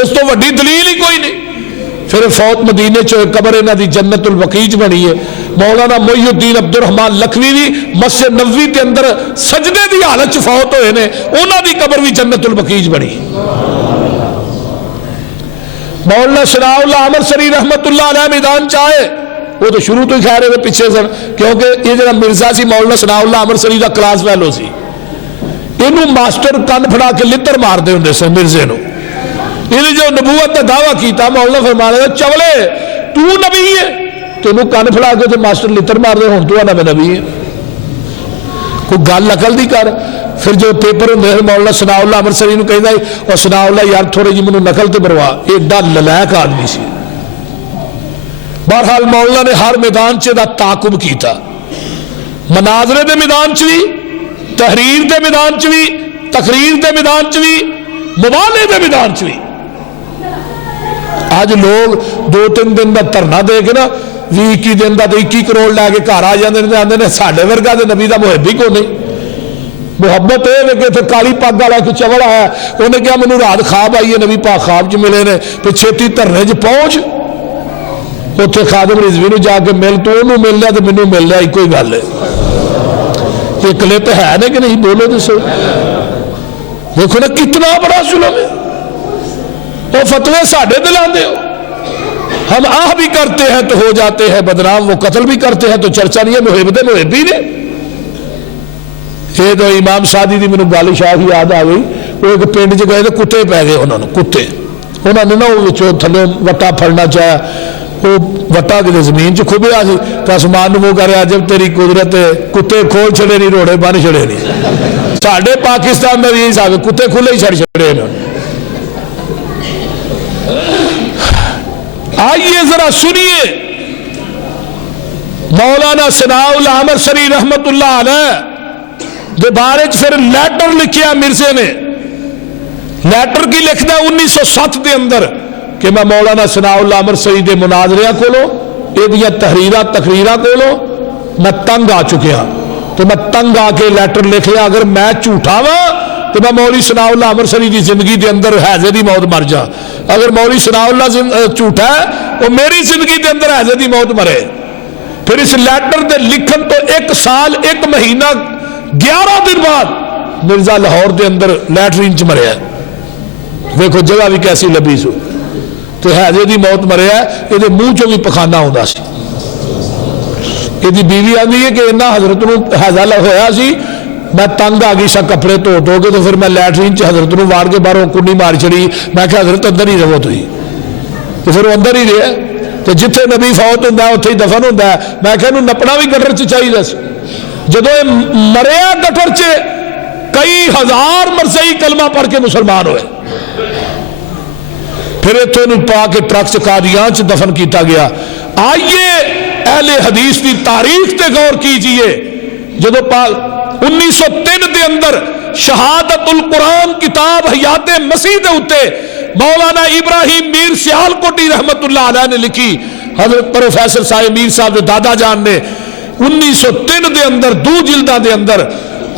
اس تو وڈی دلیل ہی کوئی نہیں۔ پھر فوت مدینے چ قبر انہاں دی جنت البقیع بنی ہے۔ مولانا محی الدین عبد الرحمان لکھوی بھی مسجد نبوی کے اندر سجدے دی حالت فوت ہوئے نے، انہاں دی قبر بھی جنت البقیع بنی۔ مولانا ثناء اللہ امرسری رحمت اللہ علیہ میدان چاہے، وہ تو شروع تو ہی خیر ہے پیچھے سن، کیونکہ یہ جڑا مرزا سی مولانا ثناء اللہ امرسری دا کلاس فیلو سی، انہوں ماسٹر کن پھڑا کے لتر مار دے ہوندے سن مرزے نو۔ انہیں جو نبوت کا دعویٰ کیتا مولانا فرمانے لگا چولے تو نبی ہے، تو انہوں کن پھڑا کے ماسٹر لتر مار دے ہوں تو آنا میں نبی ہے، کوئی گل عقل دی کر۔ پھر جو پیپر ہوندے ہیں مولانا ثناء اللہ امرسری نو کہندا ہے اور ثناء اللہ یار تھوڑے جی مینوں نقل تے پروا، ایڈا نالائق آدمی سی۔ بہرحال مولانا نے ہر میدان چ دا تعاقب کیتا، مناظرے دے میدان چ بھی، تحریر دے میدان چ بھی، تقریر دے میدان چ بھی، مبالغے دے میدان چ بھی۔ آج لوگ 2-3 دن کا دھرنا دے کے نا 20-21 دن کا 21 کروڑ لے کے گھر آ جاتے ہیں، آتے ہیں ساڈے ورگا تے نبی دا محبی کو نہیں۔ محبت یہ کہ اتنے کالی پگ والا کوئی چول آیا، انہیں کہا مینوں رات خواب آئی ہے، نبی پاک خواب چ ملے نے، پھر چھتی دھرنے چ پہنچ اتنے خادم رضوی نو جا کے مل، تو انہوں مل لیا تو مینوں مل لیا، ایک ہی گل ہے۔ یہ کلپ ہے نا کہ نہیں؟ بولو تو صحیح، دیکھو نا کتنا بڑا ظلم ہے۔ وہ فتوے ساڈے دلاندے ہو، ہم آہ بھی کرتے ہیں تو ہو جاتے ہیں بدنام، وہ قتل بھی کرتے ہیں تو چرچا نہیں ہے، محبت محبی نے۔ یہ تو امام سعدی دی مینوں گل شاہ یاد آ گئی، وہ ایک پنڈ چ گئے تو کتے پی گئے انہوں نے، کتے انہوں نے نا وہ تھلے وٹا پھڑنا چاہیا، وہ وٹا کسی زمین چ کھبیا سی تو آسمان وہ کر رہا جب تیری قدرت کتے کھول چھڑے نہیں، روڑے بن چھڑے نہیں۔ ساڈے پاکستان میں بھی یہی حساب ہے، کتے کھلے ہی چھڑ چھڑے انہوں نے۔ آئیے ذرا سنیے مولانا ثناء اللہ امرسری رحمت اللہ علیہ دے بارے پھر لیٹر لکھیا مرزے نے، لیٹر کی لکھدا 1907 دے اندر کہ میں مولانا ثناء اللہ امرسری دے مناظریاں کولو یہ تحریراں تقریراں کولو میں تنگ آ چکیا، تو میں تنگ آ کے لیٹر لکھ لیا اگر میں جھوٹا وا تو میں مولوی ثناء اللہ امرسری دی زندگی دے اندر حیضے دی موت مر جا، اگر مولوی ثناء اللہ جھوٹا ہے وہ میری زندگی دے اندر حیضے دی موت مرے۔ پھر اس لیٹر دے لکھن تو 1 سال 1 مہینہ 11 دن بعد مرزا لاہور دے اندر لیٹرین چ مریا، دیکھو جگہ بھی کیسی لبی سو، تو حیضے دی موت مریا، یہ منہ چوں بھی پخانا ہوندا سی۔ یہ بیوی آدھی ہے کہ انہا حضرت نو حیضہ ہویا سی، میں تنگ آ گئی سا کپڑے دھو کے، تو پھر میں لیٹرین چ حضرت نو وار کے باہروں کنی مار چڑی، میں کہ حضرت اندر ہی رہو تھی، تو پھر وہ اندر ہی رہے، تو جتھے نبی فوت ہوتا ہے اتھے ہی دفن ہوتا ہے۔ میں کہ انہوں نپنا بھی گٹر چ چاہیے سی، جدو یہ مریا گٹر چ کئی ہزار مرزئی کلمہ پڑھ کے مسلمان ہوئے، پھر اتھے انہوں پا کے ٹرک چ قادیان چ دفن کیتا گیا۔ آئیے اہل حدیث کی تاریخ تے غور کیجئے، جدو 1903 دے اندر شہادت القرآن کتاب حیات مسیح دے اتے مولانا ابراہیم میر سیالکوٹی رحمت اللہ علیہ نے لکھی، حضرت پروفیسر صاحب میر صاحب دے دادا جان نے 1903 دے اندر 2 جلدہ دے اندر،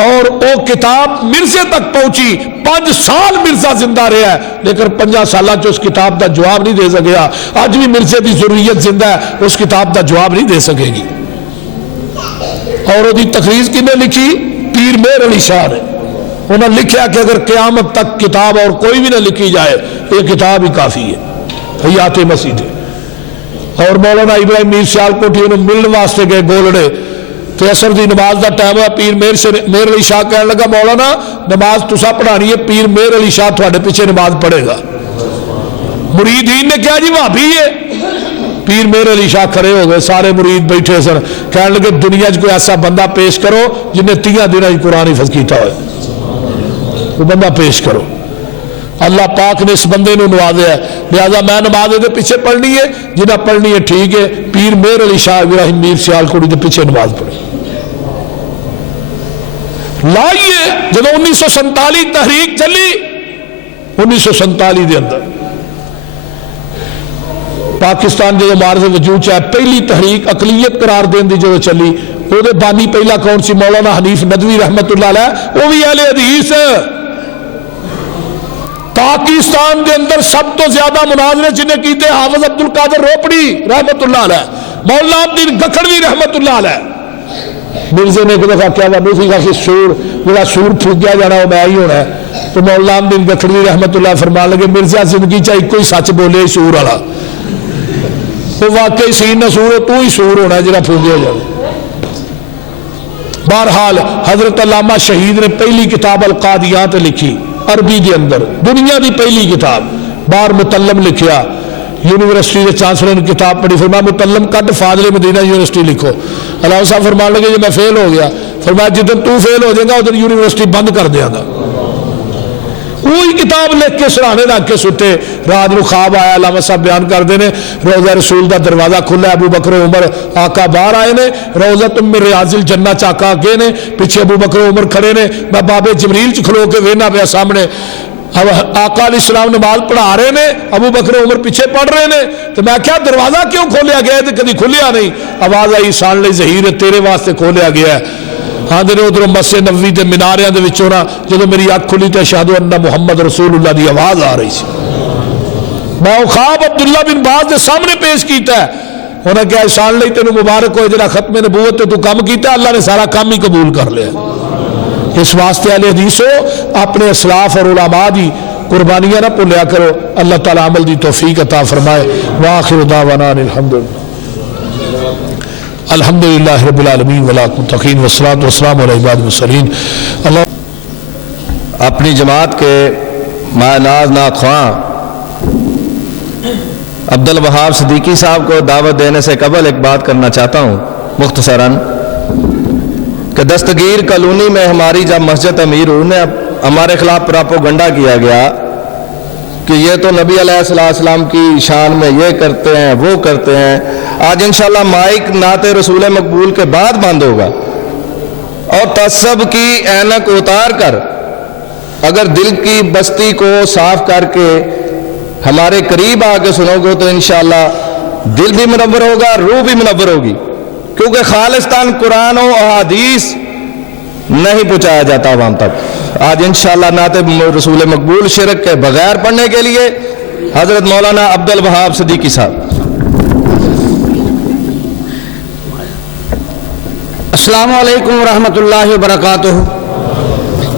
اور وہ کتاب مرزے تک پہنچی 5 سال مرزا زندہ رہا ہے، لیکن 5 سالہ جو اس کتاب دا جواب نہیں دے سکیا۔ آج بھی مرزے دی ضروریت زندہ ہے، اس کتاب دا جواب نہیں دے سکے گی۔ اور وہ تقریر کی نے لکھی پیر مہر علی شاہ نے، انہوں نے لکھا کہ اگر قیامت تک کتاب اور کوئی بھی نہ لکھی جائے یہ کتاب ہی کافی ہے، حیات مسیح ہے۔ اور مولانا ابراہیم میر سیالکوٹی انہوں ملنے واسطے گئے گولڑے، تو عصر دی نماز دا ٹائم ہوا، پیر مہر علی شاہ کہنے لگا مولانا نماز تسا پڑھانی ہے، پیر مہر علی شاہ تھوڑے پیچھے نماز پڑھے گا۔ مریدین نے کہا جی وہابی ہے۔ پیر مہر علی شاہ کھڑے ہو گئے، سارے مرید بیٹھے سن، کہنے لگے دنیا کوئی ایسا بندہ پیش کرو جنہیں 30 دن قرآن حفظ کیتا ہوئے، وہ بندہ پیش کرو۔ اللہ پاک نے اس بندے نے نوازا ہے، لہذا میں نماز دے پیچھے پڑھنی ہے، جنہیں پڑھنی ہے ٹھیک ہے۔ پیر مہر علی شاہ ابراہیم میر سیالکوٹی دے پیچھے نماز پڑھی۔ لائیے جب 1947 تحریک چلی، 1947 دے اندر پاکستان جو معارض وجود چاہے پہلی تحریک اقلیت قرار دین دی جو چلی، وہ دے بانی پہلا کون سی؟ مولانا حنیف ندوی رحمت اللہ علیہ، وہ بھی اہل حدیث۔ پاکستان دے اندر سب تو زیادہ مناظرے جنہیں کیتے حافظ عبد القادر روپڑی رحمت اللہ علیہ، مولانا الدین گکھڑوی رحمت اللہ علیہ۔ مرزے نے ایک دفعہ کیا وہ کہ سور میرا سور پھوکیا جانا وہ میں ہی ہونا ہے، تو مولانا الدین گکھڑوی رحمت اللہ فرمان لگے مرزا زندگی چاہیے کوئی سچ بولے سور والا، وہ واقعی سین نہ سور ہو تو ہی سور ہونا ہے جنہیں پھوکیا جائے۔ بہرحال حضرت علامہ شہید نے پہلی کتاب القادیات لکھی عربی دے اندر، دنیا دی پہلی کتاب، بار متلم لکھیا، یونیورسٹی کے چانسلر نے کتاب پڑھی، فرمایا متلم کٹ فاضل مدینہ یونیورسٹی لکھو۔ علامہ صاحب فرمان لگے جی میں فیل ہو گیا، فرمایا جدن تو فیل ہو جائے گا ادھر یونیورسٹی بند کر دیا گا۔ وہی کتاب لکھ کے سرانے رکھ کے ستے، رات نو خواب آیا، علامہ صاحب بیان کرتے ہیں روضہ رسول دا دروازہ کھلا، ابو بکر عمر آقا باہر آئے نے، روضۃ من ریاض الجنہ چاکا اگے نے، پیچھے ابو بکر عمر کھڑے نے، میں بابے جبریل چ کھلو کے وینا پیا سامنے، آقا علیہ السلام نماز پڑھا رہے نے، ابو بکر عمر پیچھے پڑھ رہے نے، تو میں کیا دروازہ کیوں کھولیا گیا ہے؟ تو کدی کھلیا نہیں، آواز آئی سان لئی ظہیر تیرے واسطے کھولیا گیا ہے۔ ہاں دے ادھر مسجد نبوی دے میناریاں دے وچوں نا جدوں میری اکھ کھلی تے اشہد ان محمد رسول اللہ دی آواز آ رہی سی، میں وہ خواب عبداللہ بن باز دے سامنے پیش کیتا ہے، انہاں کہا شان لئی تینوں مبارک ہوئے جڑا ختم نبوت تے تو کام کیتا ہے، اللہ نے سارا کام ہی قبول کر لیا۔ اس واسطے اہل حدیثو اپنے اسلاف اور علماء دی قربانیاں نہ بھولیا کرو، اللہ تعالیٰ عمل دی توفیق عطا فرمائے۔ وآخر دعوانا الحمدللہ الحمدللہ رب العالمین والمتقین والصلاة والسلام علی عباد المرسلین۔ اللہ اپنی جماعت کے ماہ ناز نعت خواں عبد الوہاب صدیقی صاحب کو دعوت دینے سے قبل ایک بات کرنا چاہتا ہوں مختصراً، کہ دستگیر کالونی میں ہماری جب مسجد امیر ہوئی نے ہمارے خلاف پراپوگنڈا کیا گیا کہ یہ تو نبی علیہ السلام کی شان میں یہ کرتے ہیں وہ کرتے ہیں۔ آج انشاءاللہ مائک نعت رسول مقبول کے بعد بند ہوگا، اور تعصب کی اینک اتار کر اگر دل کی بستی کو صاف کر کے ہمارے قریب آ کے سنو گے تو انشاءاللہ دل بھی منور ہوگا، روح بھی منور ہوگی، کیونکہ خالصتاً قرآن و احادیث نہیں پہنچایا جاتا عوام تک۔ آج انشاءاللہ نعت رسول مقبول شرک کے بغیر پڑھنے کے لیے حضرت مولانا عبد الوہاب صدیقی صاحب۔ السلام علیکم ورحمۃ اللہ وبرکاتہ۔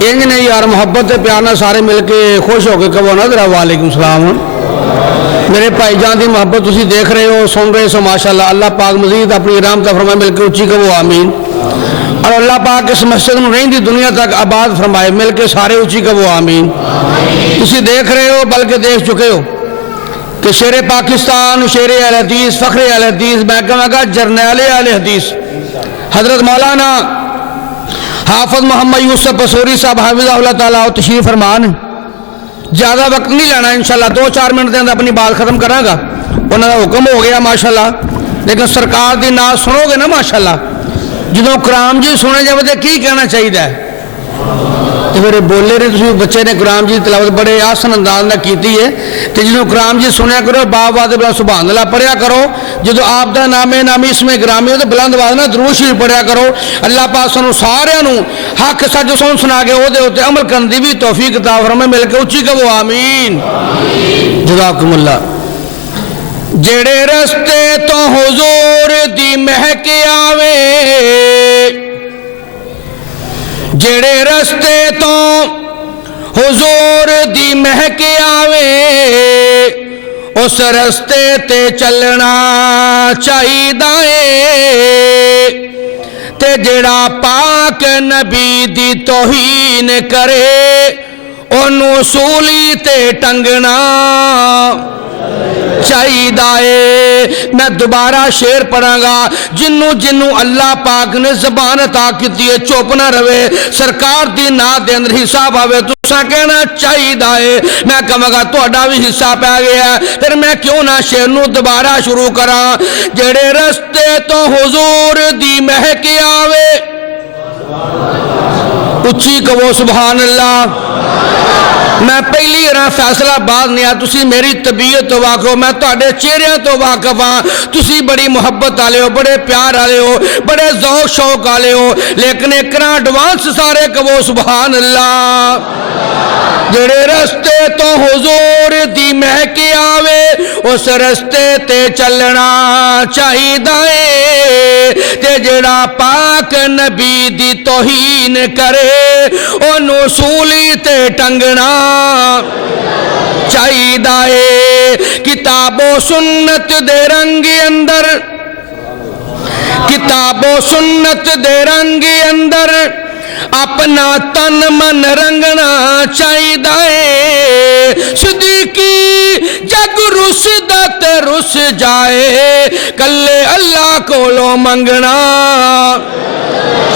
انج نے یار محبت سے پیارنا سارے مل کے خوش ہو کے کہو نا ذرا وعلیکم السلام۔ میرے بھائی جان دی محبت تسی دیکھ رہے ہو، سن رہے سو، ماشاءاللہ اللہ پاک مزید اپنی رحمت فرمائے، مل کے اچھی کہو آمین۔ اور اللہ پاک اس مسجد میں رہندی دنیا تک آباد فرمائے، مل کے سارے اچھی کہو آمین۔ تسی دیکھ رہے ہو بلکہ دیکھ چکے ہو کہ شیر پاکستان، شیر اہل حدیث، فخر اہل حدیث، میں کہوں گا جرنیل اہل حدیث حضرت مولانا حافظ محمد یوسف پسوری صاحب حافظہ اللہ تعالیٰ تشریف فرمان۔ زیادہ وقت نہیں لینا، انشاءاللہ 2-4 منٹ دے اندر اپنی بات ختم کراں گا، انہوں نے حکم ہو گیا ماشاءاللہ، لیکن سرکار دی ناز سنو گے نا ماشاءاللہ، جدوں قرآن جی سنے جائے تو کی کہنا چاہیے؟ تو میرے بولے نے تسی بچے نے قرآن جی تلاوت بڑے آسن انداز نہ کیتی ہے تو جدوں قرآن جی سنیا کرو باب آدھے بلا سبحان اللہ پڑھیا کرو، جدوں آپ دا نام نامی اس میں گرامی ہو تو بلند آواز نہ درود شریف پڑھیا کرو۔ اللہ پاک سانو سارے نو حق سچ سنا کے وہ دے عمل کرنے دی بھی توفیق عطا فرمائے، مل کے اچھی کہو آمین۔ جزاکم اللہ۔ جڑے رستے تو حضور دی مہک آوے، جڑے رستے تو حضور دی مہک آوے، اس رستے تے چلنا چاہیے، تے جڑا پاک نبی دی توہین کرے انہوں سولی تے ٹنگنا چاہیے۔ میں دوبارہ شعر پڑھاں گا، جنوں جنوں اللہ پاک نے زبان عطا کیتی ہے چپ نہ رہے، سرکار دی نعت دے اندر حصہ پاوے تساں کہنا چاہیے۔ میں کہاں گا تہاڈا بھی حصہ پا گیا ہے، پھر میں کیوں نہ شعر نو دوبارہ شروع کراں۔ جڑے رستے تو حضور دی مہک آوے، اچھی کہو سبحان اللہ۔ میں پہلی بار فیصلہ آباد نہیں آیا، تسی میری طبیعت تو واقف ہو، میں تہاڈے چہرے تو واقف ہاں، تسی بڑی محبت والے ہو، بڑے پیار والے ہو، بڑے ذوق شوق والے ہو، لیکن ایک نہ ایڈوانس سارے کہو سبحان اللہ۔ جڑے رستے تو حضور دی مہک آوے، اس رستے تے چلنا چاہیے، تے جڑا پاک نبی دی توہین کرے انہوں سولی تے ٹنگنا چاہیے۔ کتاب و سنت دے رنگ اندر، کتاب و سنت دے رنگ اندر اپنا تن من رنگنا چاہیے۔ صدیقی جگ رسدا تے رس جائے، کلے اللہ کولو منگنا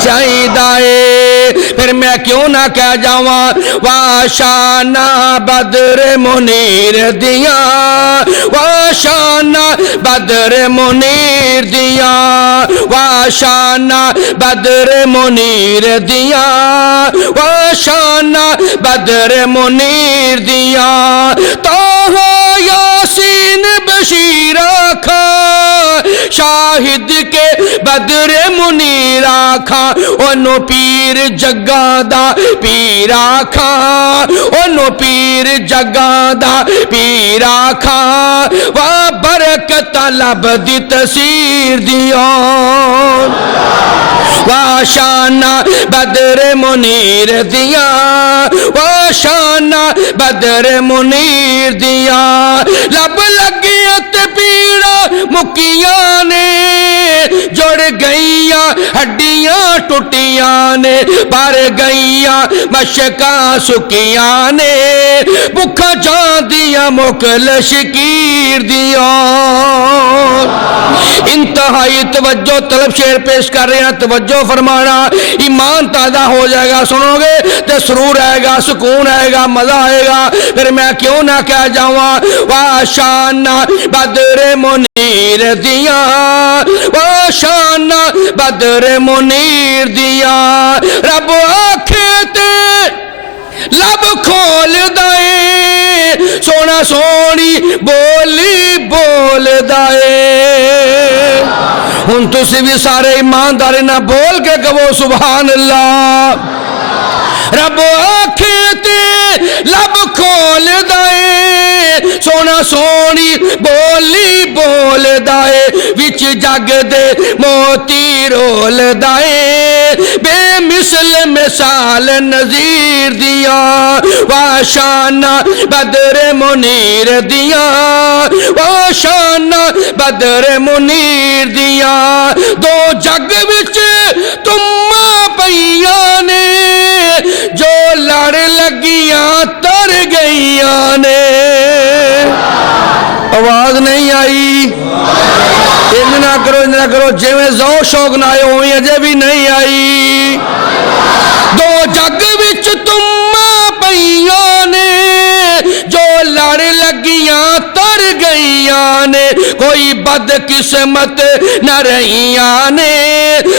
چاہیے۔ پھر میں کیوں نہ کہہ جاواں واشانا بدر منیر دیاں، واشانا بدر منیر دیاں، واشانا بدر منیر دیاں، واشانا بدر منیر دیاں، طه یاسین بشیر آکھا شاہد کے بدر منیر آکھا، انہوں پیر جگہ دا پیر آکھا، انہوں پیر جگہ دا پیر آکھا، برکت لب دی تسیر دیاں، واشانا بدر منیر دیاں، واشانا بدر منیر دیاں، لب لگیت پیڑا مکیاں نے جڑ گئیاں، ہڈیاں ٹوٹیاں نے بھر گئیاں، مشکاں سکیاں نے بکھا جان دیاں مکل شکیر دیاں۔ انتہائی توجہ طلب شعر پیش کر رہے ہیں، توجہ فرمانا، ایمان تازہ ہو جائے گا، سنو گے تو سرور آئے گا، سکون آئے گا، مزہ آئے گا۔ پھر میں کیوں نہ کہہ جاواں واشانا بدر منیر دیاں، واشانا بدر منیر دیاں، رب آنکھے تے لب کھول دائے، سونا سونی بولی بول دائے۔ ہن تسی بھی سارے ایمانداری نہ بول کے کہو سبحان اللہ۔ رب آنکھیں تے لب کھول دائے، سونا سونی بولی بول دائے، وچ جگ دے موتی رول دائے، بے مثل مثال نظیر دیاں، واشانا بدر منیر دیاں، واشانا بدر منیر دیاں، دو جگ وچ تماں پئیاں نے جو لڑ لگیاں تر گئیاں نے۔ آواز نہیں آئی؟ اتنا کرو جی میں ذوق شوق نہ آئے ہوئی اجے بھی نہیں آئی۔ دو جگ وچ تماں پئیاں نے جو لڑ لگیاں تر گئیاں نے، کوئی بد قسمت نہ رہیاں نے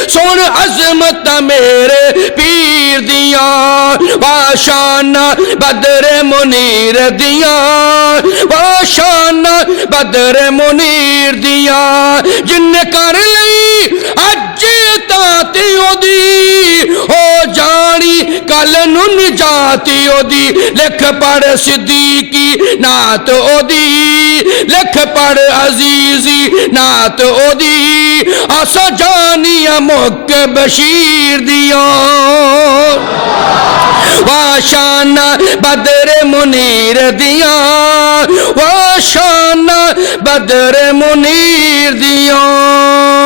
سن عظمت میرے پیر دیاں واشان بدر منیر دیاں واشان بدر منیر دیاں جن کر لئی اج تاتی او دی ہو جانی کل نو نجاتی او دی لکھ پڑھ صدیقی نعت او دی لکھ پڑھ عزیزی نعت او دی آسا جانیاں مک بشیر دیاں واشان بدر منیر دیاں واشان بدر منیر دیاں